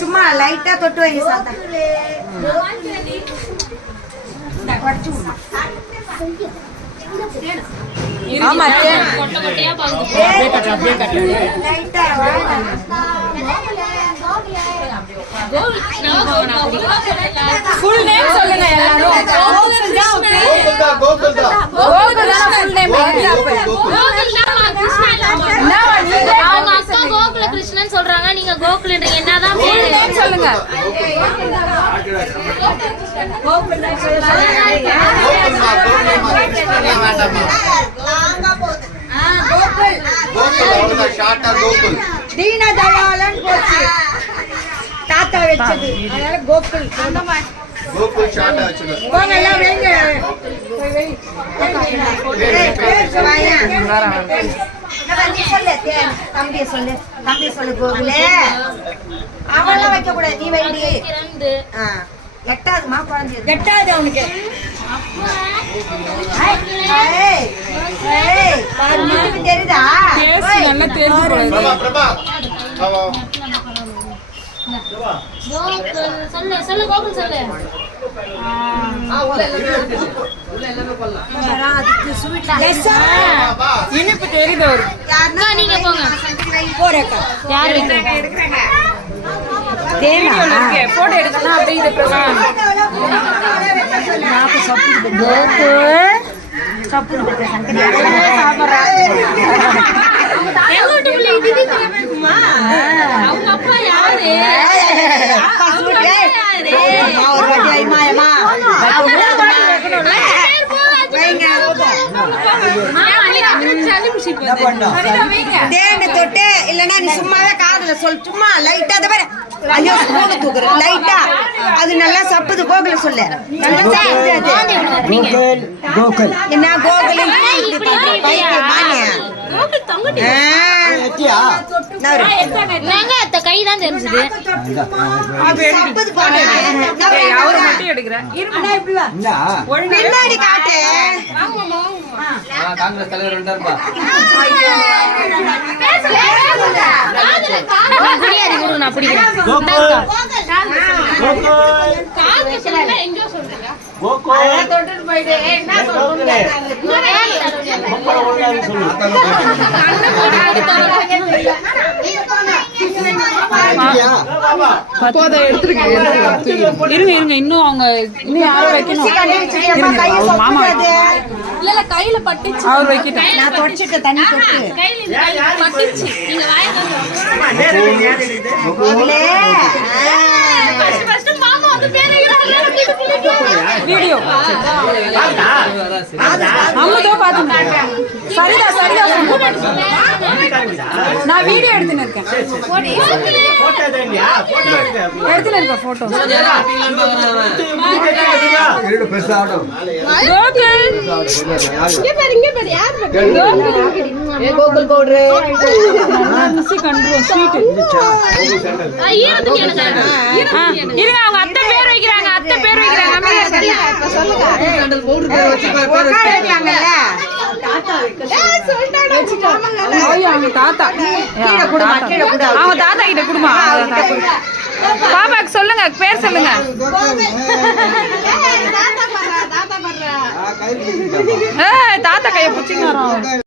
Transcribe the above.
சும்மா லைட்டா தொட்டு வைங்க சாத்தா. ஆமா ஃபுல் நேம் சொல்லுங்க எல்லாரும். கோகுல கிருஷ்ணன் சொல்றாங்க, நீங்க கோகுலன்றீங்க. என்னதான் பேர் சொல்லுங்க. தீனதயாளன் போச்சு தாத்தா வச்சது, அதனால கோகுல். கோகுல் ஷார்ட்டா வச்சுக்கோ. போங்க எல்லாம் வைங்க. தம்பி சொல்லு, தம்பி சொல்லு கோகுலே. அவெல்லாம் வைக்க கூடாது, நீ வைடி. எட்டாவதுமா குழந்தை, எட்டாவது அவனுக்கு. தெரியுதா? நல்லா தெரிஞ்சு சொல்லு கோகுல் சொல்லு. இனிப்பு தெரியுது. நீங்க போங்க. போறக்கா யார் வைக்கிறாங்க? போட்டோ எடுக்கணும். அப்படி தொட்டு இல்லன்னா நீ சும்மாவே காதுல சொல். சும்மா லைட்டா பாரு. ஐயோ ஸ்பூன் தூக்குற லைட்டா, அது நல்லா சப்புது. கோகுல சொல்லு. என்ன கோகுல் கைதான் தெரிஞ்சது. பின்னாடி காட்டு. நான் பிடிக்கிறேன். இருங்க இன்னும் அவங்க இன்னும் யாரும் வைக்கணும். மாமா இல்ல கையில பட்டுச்சு. அவர் வைக்கிட்டேன். நான் தொடச்சிட்டு தண்ணி தொட்டு பட்டுச்சு. நீங்க மாமா வந்து வீடியோ அம்மதோ பாத்துங்க. சரிதா சரிதா நான் வீடியோ எடுத்துன்னு இருக்கேன். எடுத்துன்னு இருக்கேன் போட்டோ. கோகுல் பவுடர் இருங்க. அவங்க அத்தை பேர் வைக்கிறாங்க. அத்தை பேர் வைக்கிறாங்க. அவங்க தாத்தா அவங்க தாத்தா கிட்ட குடுமா. பாப்பாக்கு சொல்லுங்க, பேர் சொல்லுங்க. தாத்தா கையை பிடிச்சிங்க.